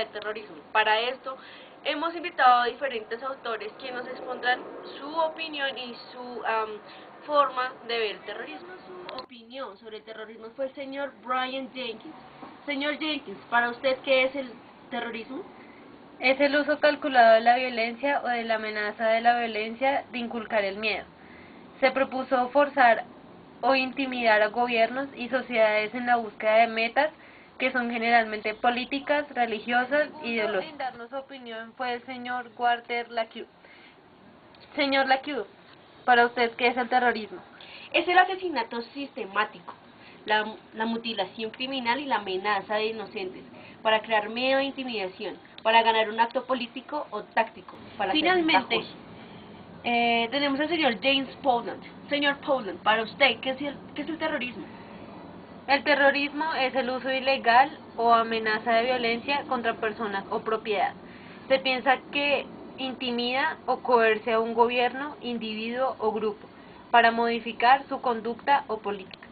del terrorismo. Para esto, hemos invitado a diferentes autores que nos expondrán su opinión y su forma de ver el terrorismo. Su opinión sobre el terrorismo fue el señor Brian Jenkins. Señor Jenkins, ¿para usted qué es el terrorismo? Es el uso calculado de la violencia o de la amenaza de la violencia de inculcar el miedo. Se propuso forzar o intimidar a gobiernos y sociedades en la búsqueda de metas que son generalmente políticas, religiosas, ideológicas. Darnos su opinión fue el señor Walter Lacue. Señor Lacue, ¿para usted qué es el terrorismo? Es el asesinato sistemático, la mutilación criminal y la amenaza de inocentes, para crear miedo e intimidación, para ganar un acto político o táctico. Finalmente, tenemos al señor James Poland. Señor Poland, para usted, ¿qué es el terrorismo? El terrorismo es el uso ilegal o amenaza de violencia contra personas o propiedad. Se piensa que intimida o coerce a un gobierno, individuo o grupo para modificar su conducta o política.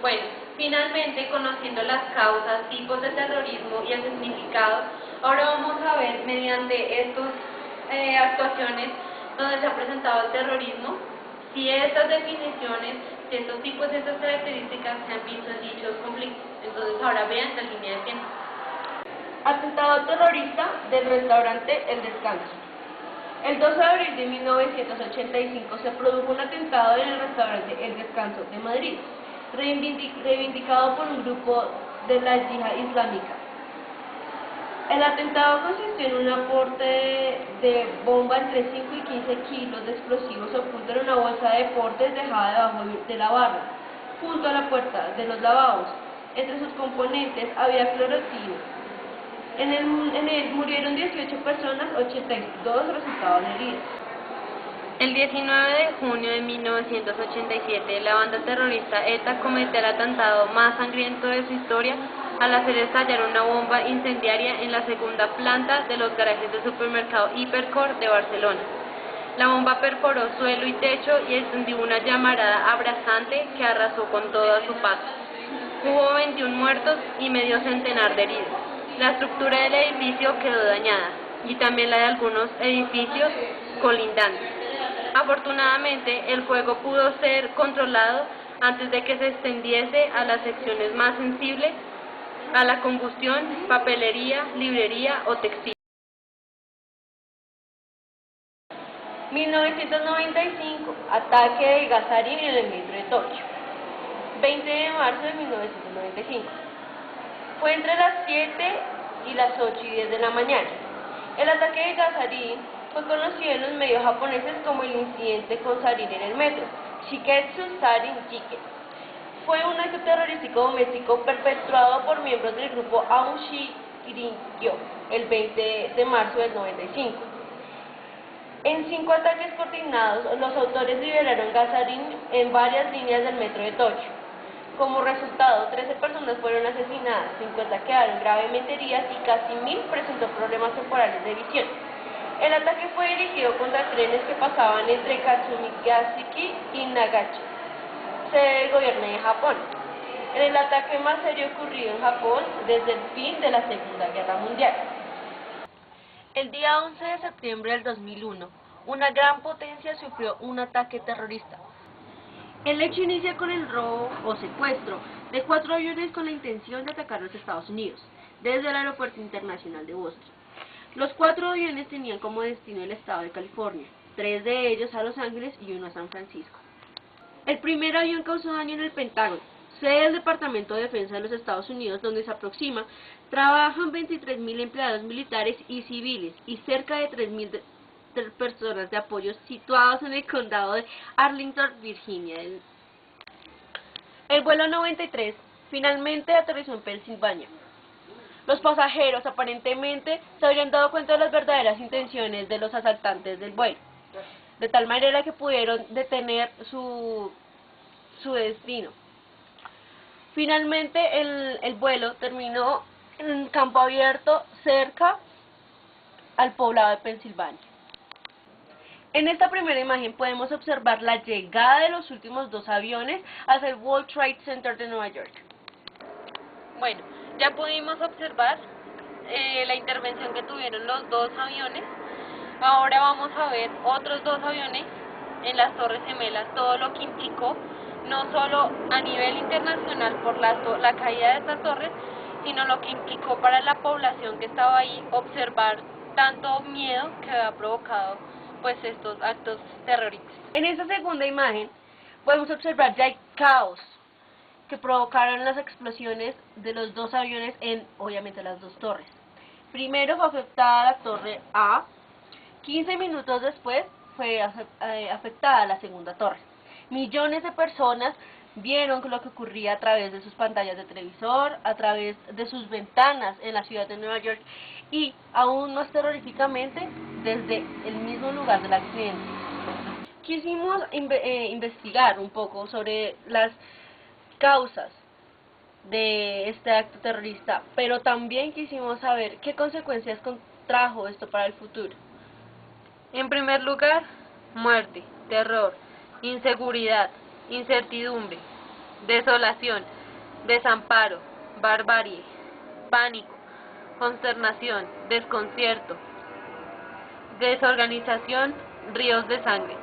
Bueno, finalmente, conociendo las causas, tipos de terrorismo y el significado, ahora vamos a ver mediante estas actuaciones donde se ha presentado el terrorismo, si estas definiciones, si estos tipos, estas características se han visto en dichos conflictos. Entonces ahora vean la línea de tiempo. Atentado terrorista del restaurante El Descanso. El 12 de abril de 1985 se produjo un atentado en el restaurante El Descanso de Madrid, reivindicado por un grupo de la Yihad Islámica. El atentado consistió en un aporte de bomba entre 5 y 15 kilos de explosivos ocultos en una bolsa de deportes dejada debajo de la barra, junto a la puerta de los lavabos. Entre sus componentes había clorotino. En él murieron 18 personas, 82 resultaron heridos. El 19 de junio de 1987, la banda terrorista ETA cometió el atentado más sangriento de su historia al hacer estallar una bomba incendiaria en la segunda planta de los garajes del supermercado Hipercor de Barcelona. La bomba perforó suelo y techo y extendió una llamarada abrasante que arrasó con todo a su paso. Hubo 21 muertos y medio centenar de heridos. La estructura del edificio quedó dañada y también la de algunos edificios colindantes. Afortunadamente, el fuego pudo ser controlado antes de que se extendiese a las secciones más sensibles, a la combustión, papelería, librería o textil. 1995, ataque de gas sarín en el metro de Tokio. 20 de marzo de 1995. Fue entre las 7 y las 8 y 10 de la mañana. El ataque de gas sarín fue conocido en los medios japoneses como el incidente con sarín en el metro, Shiketsu Sarin Jiken. Fue un acto terrorístico doméstico perpetrado por miembros del grupo Aum Shinrikyo el 20 de marzo del 95. En 5 ataques coordinados, los autores liberaron gas sarín en varias líneas del metro de Tokio. Como resultado, 13 personas fueron asesinadas, 50 quedaron gravemente heridas y casi 1000 presentó problemas temporales de visión. El ataque fue dirigido contra trenes que pasaban entre Katsumigaseki y Nagachi, sede del gobierno de Japón. En el ataque más serio ocurrido en Japón desde el fin de la Segunda Guerra Mundial. El día 11 de septiembre del 2001, una gran potencia sufrió un ataque terrorista. El hecho inicia con el robo o secuestro de 4 aviones con la intención de atacar a los Estados Unidos, desde el Aeropuerto Internacional de Boston. Los 4 aviones tenían como destino el estado de California, 3 de ellos a Los Ángeles y 1 a San Francisco. El primer avión causó daño en el Pentágono, sede del Departamento de Defensa de los Estados Unidos, donde se aproxima trabajan 23.000 empleados militares y civiles y cerca de 3.000 personas de apoyo situados en el condado de Arlington, Virginia. El vuelo 93 finalmente aterrizó en Pensilvania. Los pasajeros aparentemente se habrían dado cuenta de las verdaderas intenciones de los asaltantes del vuelo, de tal manera que pudieron detener su destino. Finalmente el vuelo terminó en un campo abierto cerca al poblado de Pensilvania. En esta primera imagen podemos observar la llegada de los últimos 2 aviones hacia el World Trade Center de Nueva York. Bueno, ya pudimos observar la intervención que tuvieron los dos aviones, ahora vamos a ver otros dos aviones en las Torres Gemelas, todo lo que implicó, no solo a nivel internacional por la caída de estas torres, sino lo que implicó para la población que estaba ahí observar tanto miedo que había provocado pues estos actos terroristas. En esta segunda imagen podemos observar ya el caos que provocaron las explosiones de los dos aviones en, obviamente, las dos torres. Primero fue afectada la torre A, 15 minutos después fue afectada la segunda torre. Millones de personas vieron lo que ocurría a través de sus pantallas de televisor, a través de sus ventanas en la ciudad de Nueva York y, aún más terroríficamente, desde el mismo lugar del accidente. Quisimos investigar un poco sobre las causas de este acto terrorista, pero también quisimos saber qué consecuencias trajo esto para el futuro. En primer lugar, muerte, terror, inseguridad, incertidumbre, desolación, desamparo, barbarie, pánico, consternación, desconcierto, desorganización, ríos de sangre.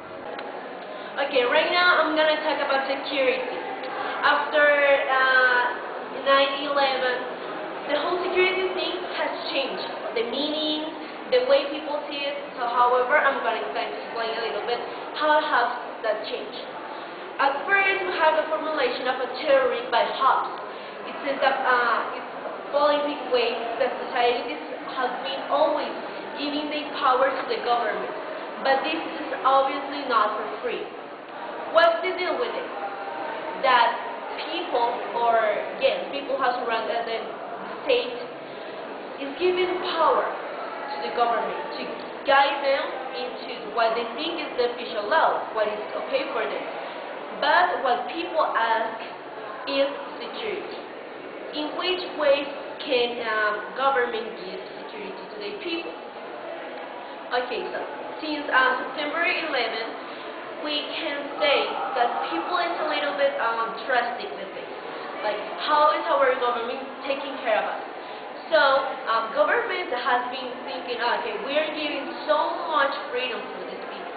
Okay, right now I'm going to talk about security. After 9/11, the whole security thing has changed. The meaning, the way people see it. So, however, I'm going to explain a little bit how has that changed. At first, we have the formulation of a theory by Hobbes. It says that it's a politic way that societies have been always giving the power to the government. But this is obviously not for free. What's the deal with it? That people who have surrounded the state is giving power to the government to guide them into what they think is the official law, what is okay for them. But what people ask is security. In which ways can government give security to the people? Okay, so since September 11, we can say that people is a little bit drastic with this. Like, how is our government taking care of us? So, government has been thinking, okay, we are giving so much freedom for these people.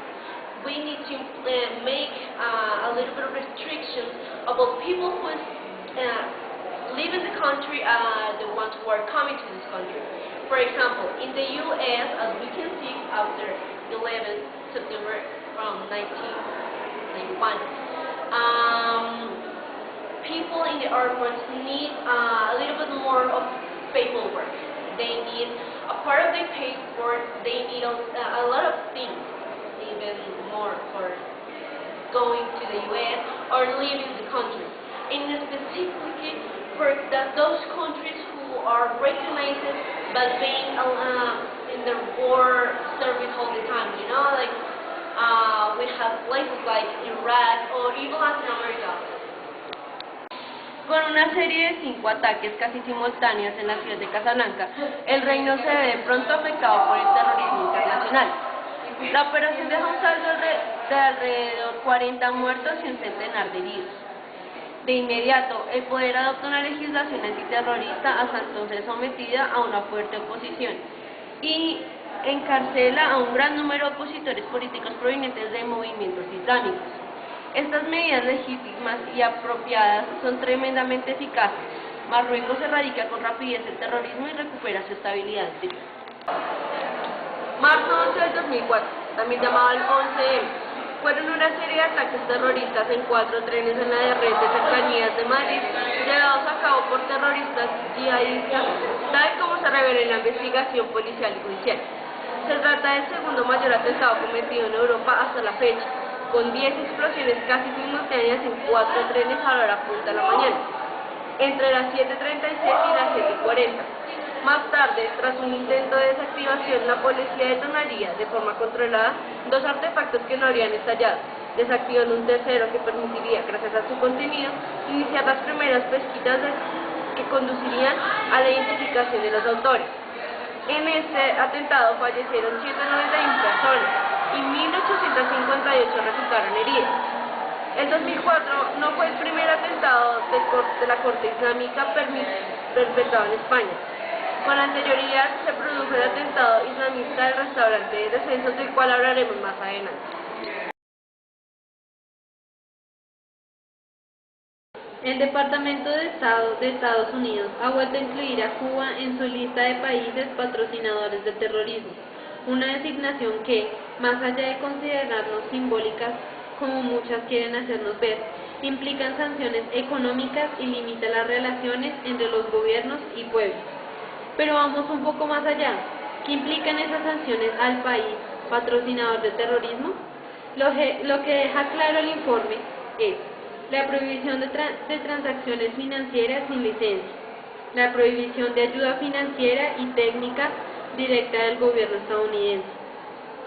We need to make a little bit of restrictions about people who live in the country, the ones who are coming to this country. For example, in the U.S., as we can see after 11 September from 1991, people in the airports need a little bit more of paperwork. They need a part of the paperwork. They need a lot of things, even more for going to the U.S. or leaving the country. And specifically for those countries who are recognized by being in the war service all the time, you know, like we have places like Iraq or even Latin America. Con una serie de 5 ataques casi simultáneos en la ciudad de Casablanca, el reino se ve de pronto afectado por el terrorismo internacional. La operación dejó un saldo de alrededor 40 muertos y un centenar de heridos. De inmediato, el poder adopta una legislación antiterrorista hasta entonces sometida a una fuerte oposición y encarcela a un gran número de opositores políticos provenientes de movimientos islámicos. Estas medidas legítimas y apropiadas son tremendamente eficaces. Marruecos erradica con rapidez el terrorismo y recupera su estabilidad. Marzo 11 del 2004, también llamado el 11M, fueron una serie de ataques terroristas en 4 trenes en la red de cercanías de Madrid, llevados a cabo por terroristas yihadistas, tal como se revela en la investigación policial y judicial. Se trata del segundo mayor atentado cometido en Europa hasta la fecha, con 10 explosiones casi simultáneas en 4 trenes a la hora punta de la mañana, entre las 7:36 y las 7:40. Más tarde, tras un intento de desactivación, la policía detonaría de forma controlada 2 artefactos que no habrían estallado, desactivando un tercero que permitiría, gracias a su contenido, iniciar las primeras pesquisas que conducirían a la identificación de los autores. En este atentado fallecieron 191 personas y 1.858 resultaron heridas. El 2004 no fue el primer atentado de la Corte Islámica perpetrado en España. Con anterioridad se produjo el atentado islamista del restaurante de Descensos, del cual hablaremos más adelante. El Departamento de Estado de Estados Unidos ha vuelto a incluir a Cuba en su lista de países patrocinadores del terrorismo, una designación que, más allá de considerarnos simbólicas, como muchas quieren hacernos ver, implican sanciones económicas y limita las relaciones entre los gobiernos y pueblos. Pero vamos un poco más allá. ¿Qué implican esas sanciones al país patrocinador del terrorismo? Lo que deja claro el informe es la prohibición de transacciones financieras sin licencia, la prohibición de ayuda financiera y técnica directa del gobierno estadounidense,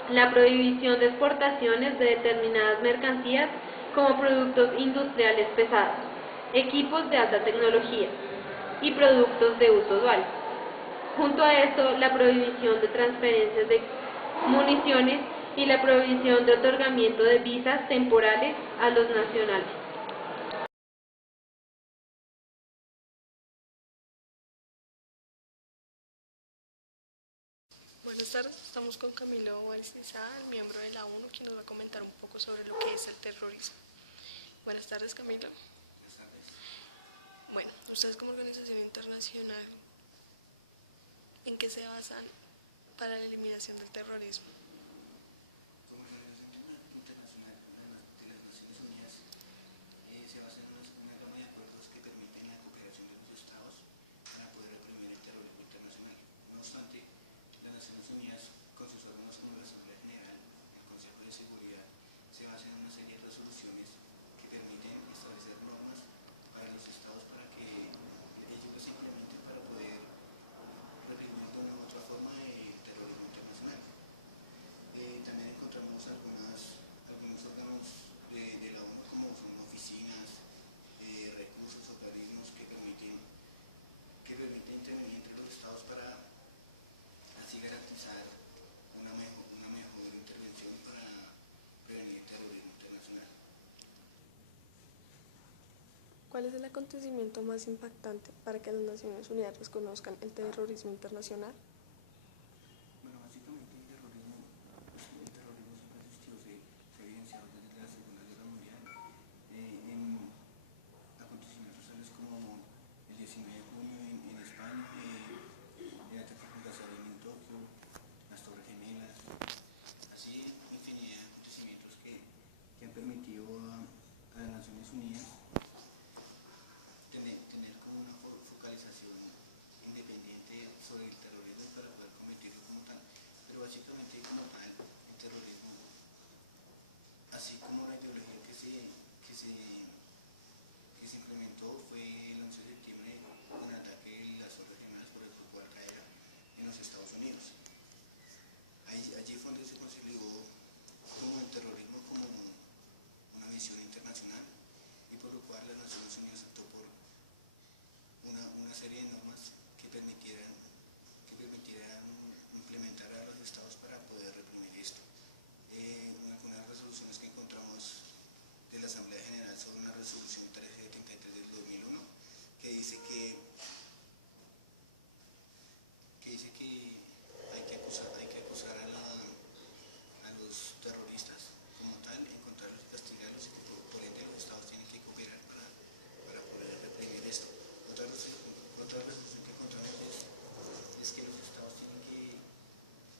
la prohibición de exportaciones de determinadas mercancías como productos industriales pesados, equipos de alta tecnología y productos de uso dual. Junto a esto, la prohibición de transferencias de municiones y la prohibición de otorgamiento de visas temporales a los nacionales. Buenas tardes, estamos con Camilo Barizizada, miembro de la ONU, quien nos va a comentar un poco sobre lo que es el terrorismo. Buenas tardes, Camilo. Buenas tardes. Bueno, ustedes como organización internacional, ¿en qué se basan para la eliminación del terrorismo? Como organización internacional de las Naciones Unidas, se basa en una gama de acuerdos que permiten la cooperación de los estados para poder reprimir el terrorismo internacional. No obstante, las Naciones Unidas, con sus órganos como la Asamblea General, el Consejo de Seguridad, se basa en una serie de resoluciones que permiten establecer normas para los estados para que ellos las implementen para poder reprimir de una u otra forma el terrorismo internacional. También encontramos algunos órganos de la ONU, como son oficinas, recursos, organismos que permiten intervenir entre los estados para así garantizar una mejor intervención para prevenir el terrorismo internacional. ¿Cuál es el acontecimiento más impactante para que las Naciones Unidas reconozcan el terrorismo internacional? Bueno, básicamente el terrorismo siempre existió, se ha evidenciado desde la Segunda Guerra Mundial en acontecimientos tales como el 19 de junio en España, el ataque de Gazarín en Tokio, las Torres Gemelas, así infinidad de acontecimientos que han permitido a las Naciones Unidas tener como una focalización independiente sobre el terrorismo para poder combatirlo como tal, pero básicamente como tal el terrorismo, así como la ideología que se implementó fue el 11 de septiembre con el ataque de las Torres Gemelas por el grupo Al Qaeda en los Estados Unidos. Allí fue donde se consolidó como el terrorismo como una misión internacional y por lo cual las Naciones Unidas optó por una serie de normas que permitieran implementar a los estados para poder reprimir esto. Algunas resoluciones que encontramos de la Asamblea General son una resolución 1373 del 2001 que dice que hay que acusar a los terroristas como tal, encontrarlos y castigarlos y que por ende los estados tienen que cooperar para poder reprimir esto. Otra resolución que encontramos es que los estados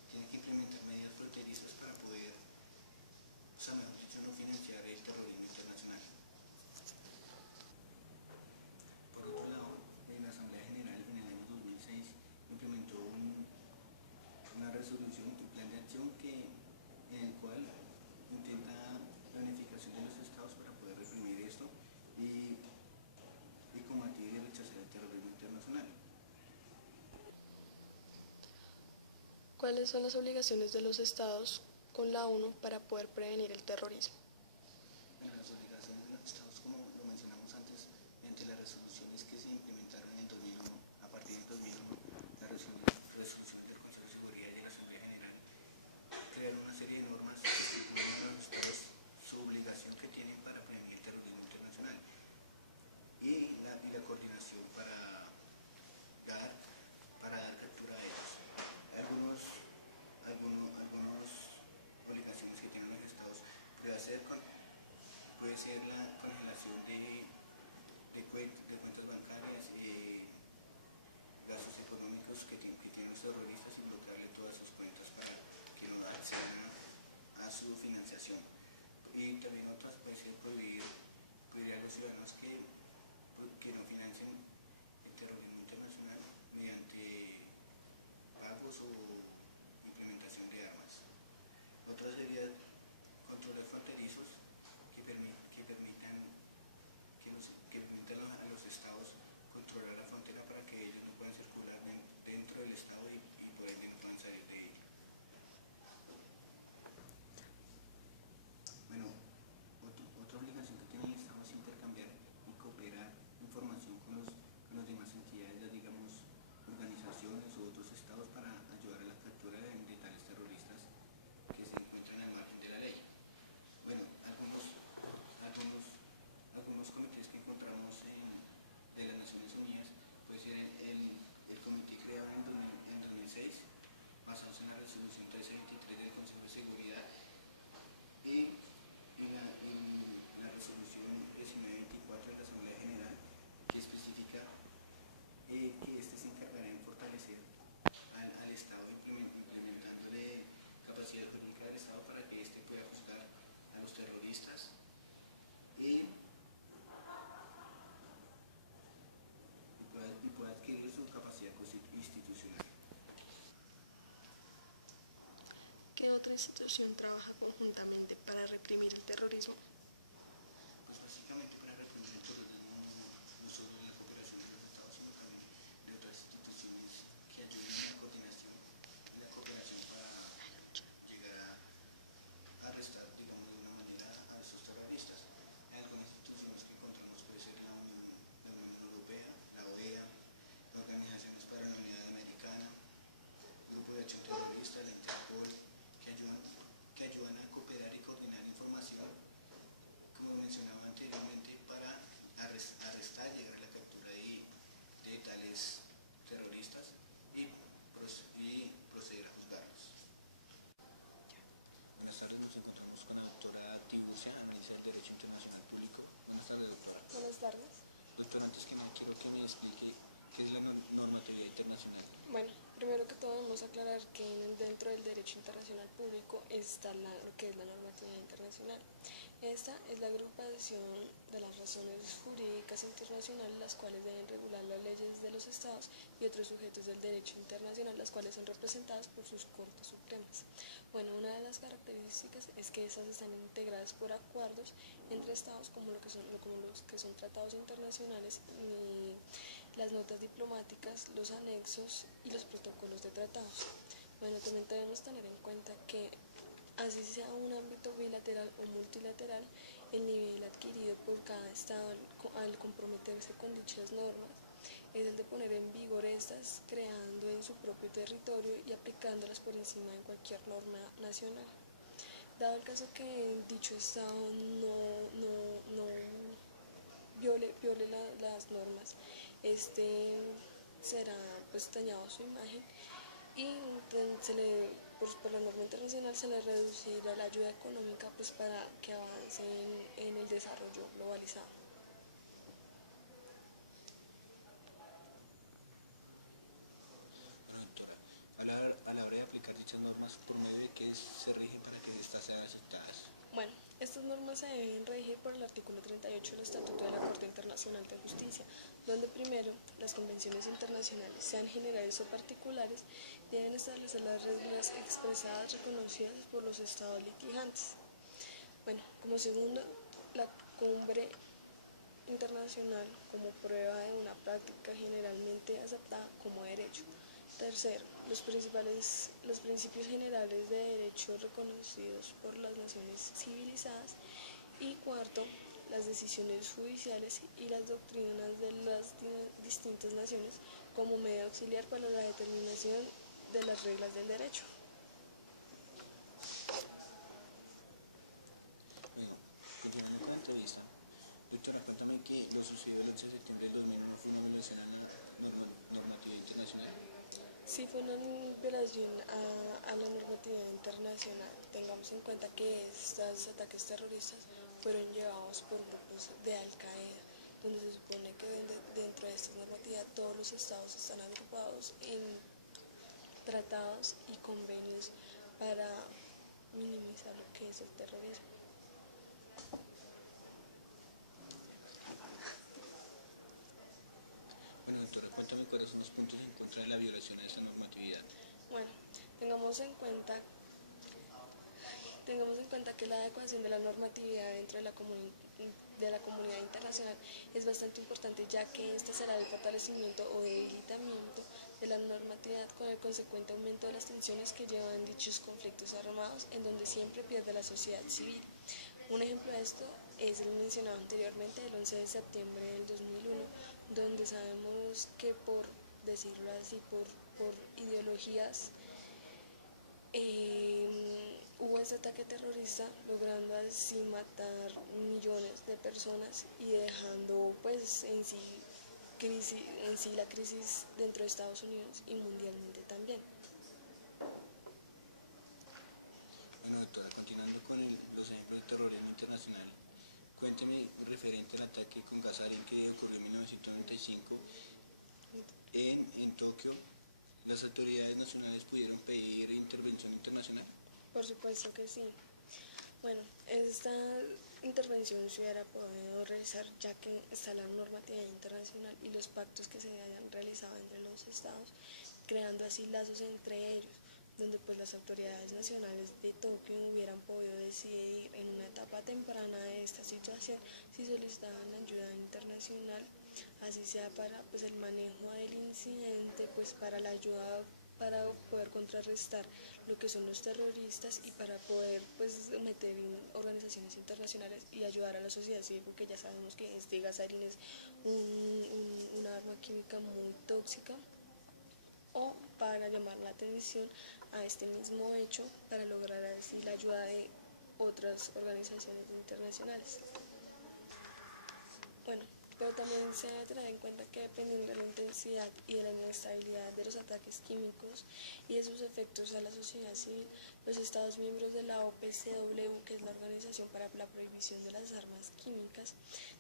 tienen que implementar medidas fronterizas para poder, o sea, mejor dicho, no financiar el terrorismo internacional. Por otro lado, la Asamblea General en el año 2006 implementó una resolución, un plan de acción en el cual intenta la unificación de los estados para poder reprimir esto y combatir y rechazar el terrorismo internacional. ¿Cuáles son las obligaciones de los estados con la ONU para poder prevenir el terrorismo? Bueno, las obligaciones de los estados, como lo mencionamos antes, mediante las resoluciones que se implementaron en el 2001, a partir del 2001, las resoluciones del Consejo de Seguridad y de la Asamblea General, crearon una serie de normas que estipulan a los estados su obligación que tienen para prevenir el terrorismo internacional y la coordinación para dar terroristas y pueda adquirir su capacidad institucional. ¿Qué otra institución trabaja conjuntamente para reprimir el terrorismo? Pues básicamente para reprimir el terrorismo no solo la cooperación de los Estados, sino también de otras instituciones que ayuden en la coordinación y la cooperación para llegar a arrestar, digamos, de una manera a estos terroristas. Hay algunas instituciones que encontramos, puede ser la Unión Europea, la OEA, la Organización para la Unidad Americana, Grupo de Acción Terrorista, la Interpol, que ayudan a cooperar y coordinar información, como mencionaba anteriormente, para arrestar, llegar a la captura de tales terroristas y proceder a juzgarlos. Buenas tardes, nos encontramos con la doctora Tiburcia, análisis del Derecho Internacional Público. Buenas tardes, doctora. Buenas tardes. Doctora, antes que nada quiero que me explique qué es la normatividad internacional. Bueno, primero que todo debemos aclarar que dentro del derecho internacional público está lo que es la normatividad internacional. Esta es la agrupación de las razones jurídicas internacionales las cuales deben regular las leyes de los estados y otros sujetos del derecho internacional, las cuales son representadas por sus cortes supremas. Bueno, una de las características es que estas están integradas por acuerdos entre estados como los que son tratados internacionales y las notas diplomáticas, los anexos y los protocolos de tratados. Bueno, también debemos tener en cuenta que así sea un ámbito bilateral o multilateral, el nivel adquirido por cada estado al comprometerse con dichas normas es el de poner en vigor estas, creando en su propio territorio y aplicándolas por encima de cualquier norma nacional. Dado el caso que dicho estado no viole las normas, será pues dañado su imagen y por la norma internacional se le reducirá la ayuda económica pues para que avance en el desarrollo globalizado. Bueno, doctora, a la hora de aplicar dichas normas, ¿por medio de qué se rigen para que estas sean aceptadas? Bueno, estas normas se deben regir por el artículo 38 del Estatuto de la Corte Internacional de Justicia, donde primero las convenciones internacionales, sean generales o particulares, deben establecer las reglas expresadas reconocidas por los estados litigantes. Bueno, como segundo, la cumbre internacional como prueba de una práctica generalmente aceptada como derecho. Tercero, los principios generales de derecho reconocidos por las naciones civilizadas. Y cuarto, las decisiones judiciales y las doctrinas de las distintas naciones como medio auxiliar para la determinación de las reglas del derecho. Bueno, continuando con la entrevista, doctora, cuéntame que lo sucedido el 11 de septiembre del 2001 fue una violación a la normatividad internacional. Sí, fue una violación a la normatividad internacional. Tengamos en cuenta que estos ataques terroristas fueron llevados por grupos de Al-Qaeda, donde se supone que dentro de esta normatividad todos los estados están agrupados en tratados y convenios para minimizar lo que es el terrorismo. Bueno, doctora, cuéntame cuáles son los puntos en contra de la violación de esa normatividad. Bueno, tengamos en cuenta que la adecuación de la normatividad dentro de la comunidad internacional es bastante importante, ya que este será el fortalecimiento o debilitamiento de la normatividad con el consecuente aumento de las tensiones que llevan dichos conflictos armados, en donde siempre pierde la sociedad civil. Un ejemplo de esto es el mencionado anteriormente, el 11 de septiembre del 2001, donde sabemos que por decirlo así, por ideologías, hubo este ataque terrorista, logrando así matar millones de personas y dejando pues en sí la crisis dentro de Estados Unidos y mundialmente también. Bueno, doctora, continuando con los ejemplos de terrorismo internacional, cuénteme referente al ataque con gas sarin que ocurrió en 1995 en Tokio. ¿Las autoridades nacionales pudieron pedir intervención internacional? Por supuesto que sí. Bueno, esta intervención se hubiera podido realizar ya que está la normatividad internacional y los pactos que se hayan realizado entre los estados, creando así lazos entre ellos, donde pues las autoridades nacionales de Tokio hubieran podido decidir en una etapa temprana de esta situación si solicitaban ayuda internacional, así sea para pues el manejo del incidente, pues para la ayuda para poder contrarrestar lo que son los terroristas y para poder pues meter en organizaciones internacionales y ayudar a la sociedad civil, porque ya sabemos que este gasarín es una arma química muy tóxica, o para llamar la atención a este mismo hecho para lograr así la ayuda de otras organizaciones internacionales. Bueno, pero también se debe tener en cuenta que dependiendo de la intensidad y de la inestabilidad de los ataques químicos y de sus efectos a la sociedad civil, los Estados miembros de la OPCW, que es la Organización para la Prohibición de las Armas Químicas,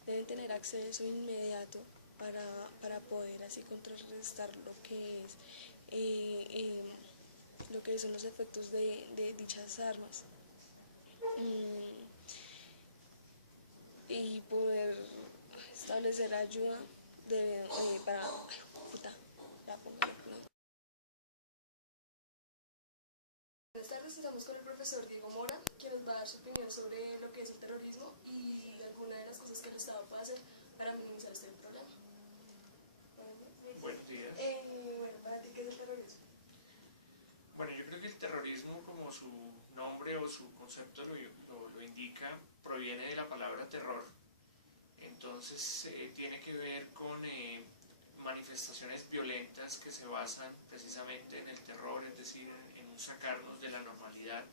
deben tener acceso inmediato para poder así contrarrestar lo que son los efectos de dichas armas y poder establecer ayuda para... Buenas tardes, estamos con el profesor Diego Mora, quien nos va a dar su opinión sobre lo que es el terrorismo y alguna de las cosas que el Estado puede hacer para minimizar este problema. Buenos días. Bueno, ¿para ti qué es el terrorismo? Bueno, yo creo que el terrorismo, como su nombre o su concepto lo indica, proviene de la palabra terror. Entonces tiene que ver con manifestaciones violentas que se basan precisamente en el terror, es decir, en un sacarnos de la normalidad,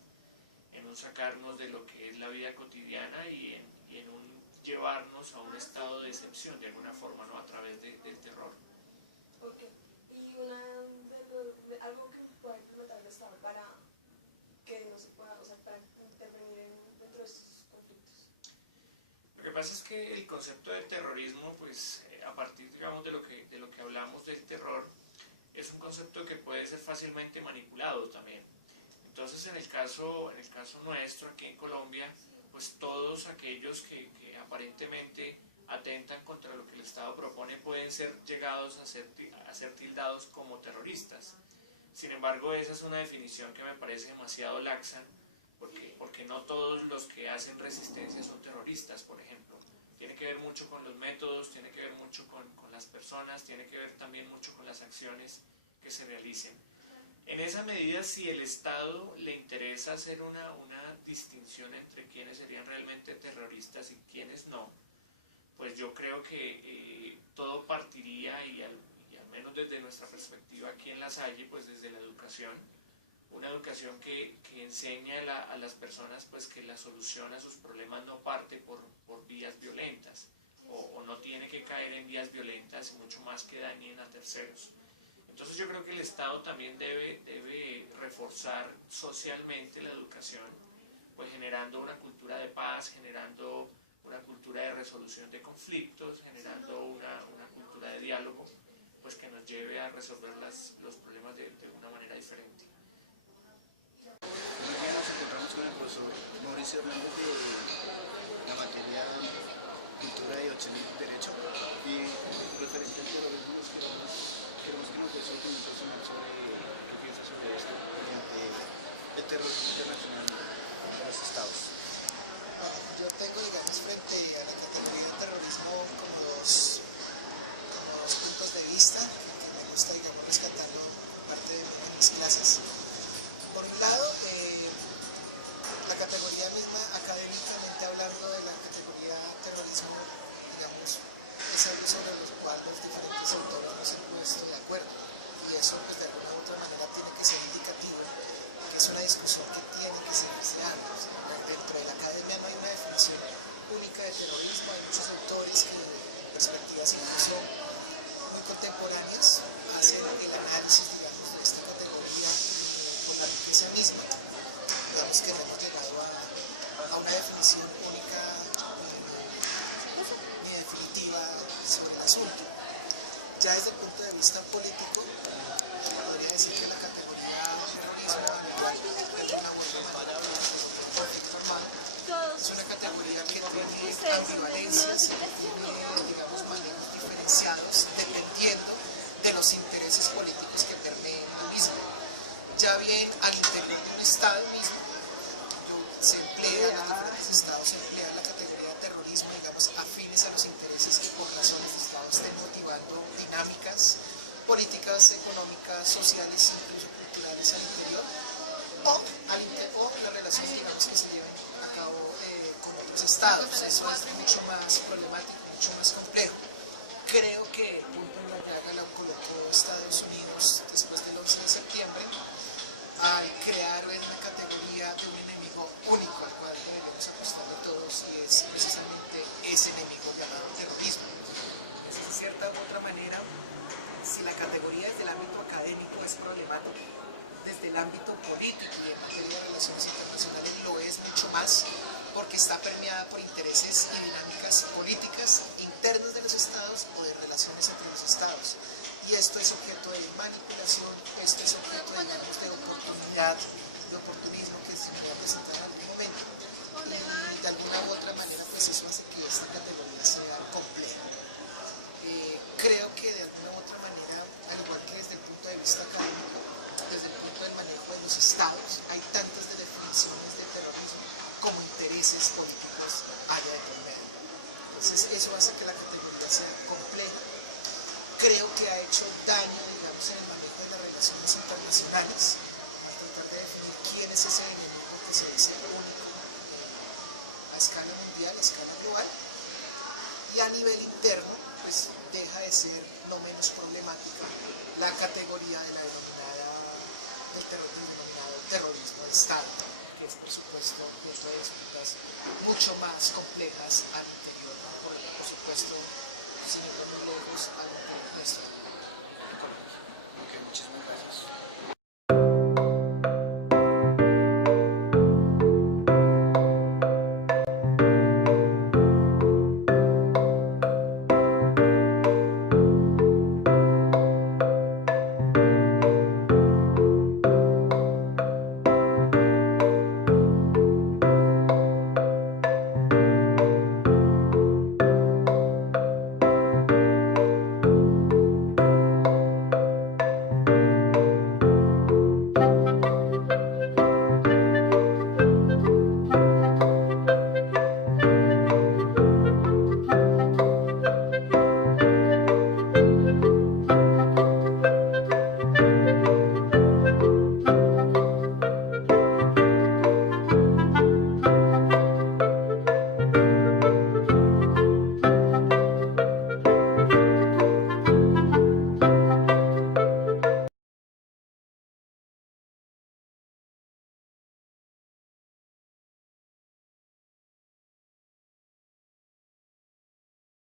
en un sacarnos de lo que es la vida cotidiana y en un llevarnos a un estado de excepción de alguna forma, ¿no? A través del terror. Ok, y algo que pueda implementar el Estado para que no se pueda, o sea, para intervenir dentro de estos conflictos. Lo que pasa es que el concepto de terrorismo, pues a partir, digamos, de lo que hablamos del terror, es un concepto que puede ser fácilmente manipulado también. Entonces, en el caso nuestro, aquí en Colombia, pues todos aquellos que aparentemente atentan contra lo que el Estado propone pueden ser llegados a ser tildados como terroristas. Sin embargo, esa es una definición que me parece demasiado laxa, porque no todos los que hacen resistencia son terroristas, por ejemplo. Tiene que ver mucho con los métodos, tiene que ver mucho con las personas, tiene que ver también mucho con las acciones que se realicen. En esa medida, si el Estado le interesa hacer una distinción entre quienes serían realmente terroristas y quienes no, pues yo creo que todo partiría, y al menos desde nuestra perspectiva aquí en La Salle, pues desde la educación, una educación que enseña a las personas pues que la solución a sus problemas no parte por vías violentas, o no tiene que caer en vías violentas, mucho más que dañen a terceros. Entonces yo creo que el Estado también debe reforzar socialmente la educación, pues generando una cultura de paz, generando una cultura de resolución de conflictos, generando una cultura de diálogo, pues que nos lleve a resolver los problemas de una manera diferente. Hoy día nos encontramos con el profesor Mauricio Hernández de la materia Cultura y Derecho, y referente al terrorismo queremos que nos dé su opinión personal sobre qué piensa sobre esto, el terrorismo internacional de los estados. Yo tengo, digamos, frente a la categoría de terrorismo como dos puntos de vista que me gusta, digamos, rescatarlo parte de mis clases. Por un lado, la categoría misma, académicamente hablando de la categoría terrorismo, digamos, es algo sobre lo cual los diferentes autores no se han puesto de acuerdo, y eso pues de alguna u otra manera tiene que ser indicativo, que es una discusión que tiene que seguirse dando. Dentro de la academia no hay una definición única de terrorismo, ambivalencias, digamos, manejos diferenciados dependiendo de los intereses políticos que permeen el mismo. Ya bien al interior de un Estado mismo, se emplea, en los diferentes estados se emplea la categoría de terrorismo, digamos, afines a los intereses que por razones de Estado estén motivando dinámicas políticas, económicas, sociales, incluso culturales al interior, o las relaciones, digamos, que se llevan a cabo con otros estados. Eso es mucho más problemático, mucho más complejo. Creo que el punto en la llaga lo colocó Estados Unidos después del 11 de septiembre al crear una categoría de un enemigo único al cual debemos apostarle todos, y es precisamente ese enemigo llamado terrorismo. De cierta u otra manera, si la categoría desde el ámbito académico es problemática, desde el ámbito político y en materia de relaciones internacionales lo es mucho más, porque está permeada por intereses y dinámicas políticas internas de los estados o de relaciones entre los estados. Y esto es objeto de manipulación, esto es objeto de oportunidad, de oportunismo que se puede presentar en algún momento. Y de alguna u otra manera, pues eso hace que esta categoría sea compleja. Creo que de alguna u otra manera, al igual que desde el punto de vista académico, desde el punto del manejo de los estados, hay tantas de definiciones de terrorismo como intereses políticos allá de por medio. Entonces eso hace que la categoría sea compleja. Creo que ha hecho daño, digamos, en el manejo de las relaciones internacionales, al tratar de definir quién es ese enemigo que se dice único a escala mundial, a escala global, y a nivel interno, pues deja de ser no menos problemática la categoría de la denominado terrorismo de Estado, que es por supuesto objeto de disputas mucho más complejas al interior, ¿no? Por supuesto, sin ir muy lejos, al interior de nuestro económico. Ok, muchísimas gracias.